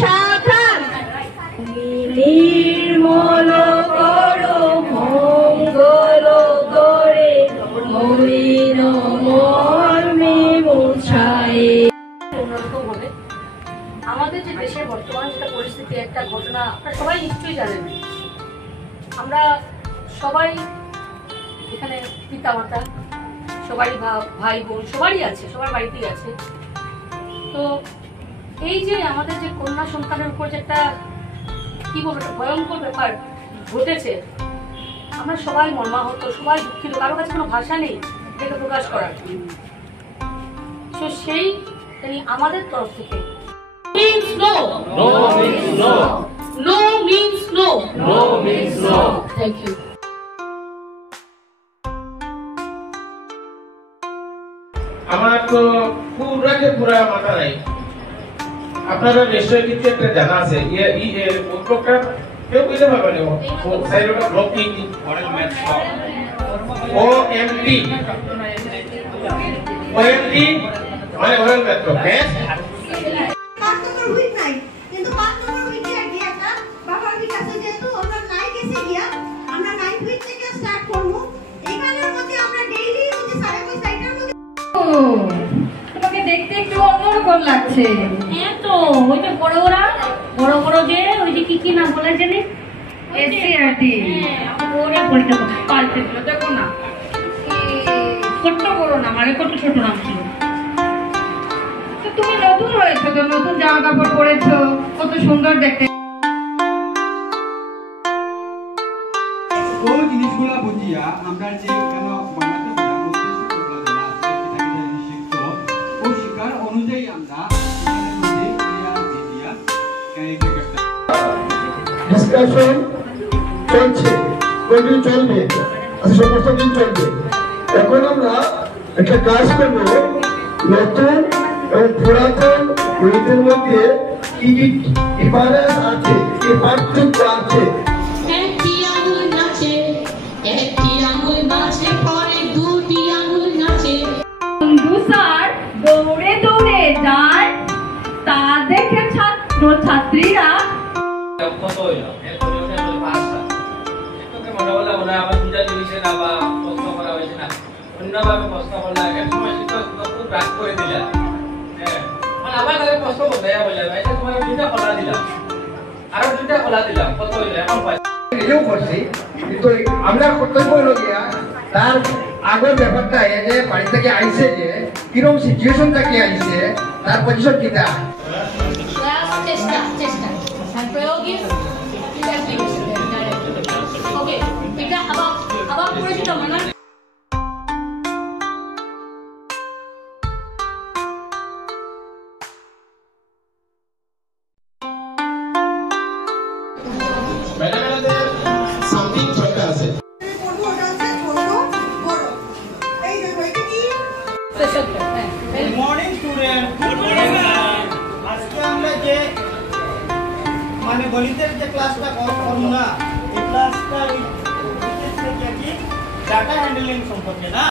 সাবধান নির্মল করো মঙ্গল করে মলিন মর্মে মুছায়। অন্যরকম হবে আমাদের যে দেশের বর্তমান একটা পরিস্থিতি, একটা ঘটনা আপনারা সবাই নিশ্চয়ই জানেন। আমরা সবাই এখানে পিতামাতা, সবারই ভাই বোন সবারই আছে, সবার বাড়িতেই আছে। তো এই যে আমাদের যে কন্যা সন্তানের উপর যে একটা কি বলবো একটা ভয়ঙ্কর ব্যাপার ঘটেছে, আমরা সবাই মর্মাহত, সবাই দুঃখিত, কারো কাছে কোনো ভাষা নেই যেটা প্রকাশ করার। তো সেই আমাদের তরফ থেকে means no. No means no. No means no. No means no. Thank you. আমার তো পুরা মাথা নাই। আপনারা নিশ্চয়ই কিছু একটা জানা আছে। উদ্যোগটা কেউ বুঝতে পারবে না। সাইডটা ব্লকিং মডেল ম্যাথ OMT মানে ওরাল ম্যাথ বেস্ট তোমাকে দেখতে একটু অন্যরকম লাগছে। হ্যাঁ তো ওই যে বড় বড় যে ওই যে কি নাম বলে জানি এসসিআরটি ওরে পরীক্ষা করতে পারতে ছিল, দেখো না ছোট্ট বড় না মানে কত ছোট নাম ছিল। তো তুমি নতুন হয়েছো, তো নতুন জামা কাপড় পরেছো, কত সুন্দর দেখতে। ওই জিনিসগুলা বুঝিয়া আমরা যে কেন অনুযায়ী আমরা ডিসকাশন চলছে, কন্টিনিউ চলবে, সমস্ত দিন চলবে। এখন আমরা একটা কাজ করবো, নতুন এবং পুরাতন বইদের মধ্যে কি কি ডিফারেন্স আছে, কি পার্থক্য আছে। একটি আঙুল নাচে, একটি আঙুল নাচে, পরে দুটি আঙুল নাচে। স্যার দৌড়ে দৌড়ে যায়, তা দেখে ছাত্র ছাত্রীরা কত হইল এরপরে ওটা হলো 5টা। এটাকে মনে হলো আবার দুটা জিনিসের আবার প্রশ্ন করা হয়েছে না, অন্যভাবে প্রশ্ন করলে এক সময় শিক্ষক খুব রাগ করে দিলা। হ্যাঁ মানে আবার তাকে প্রশ্ন করতে বললাম এটা তোমার দুটা খোলা দিলাম, আরো দুটা খোলা দিলাম, কত হইল এখন এটাও করছি, কিন্তু আমরা কর্তব্য হলো গিয়া তার আগের ব্যাপারটা যে বাড়ি থেকে আইসে যে কিরকম সিচুয়েশন থেকে আইসে তার পজিশন কিটা চেষ্টা আর প্রয়োগে ওকে এটা আবার পড়েছিল মানে সামথিং ছয়টা আছে। Morning student, good morning ma'am. আজকে আমরা যে মানে গণিতের যে ক্লাসটা করব না, এই ক্লাসটা এই ডাটা হ্যান্ডলিং সম্পর্কে না।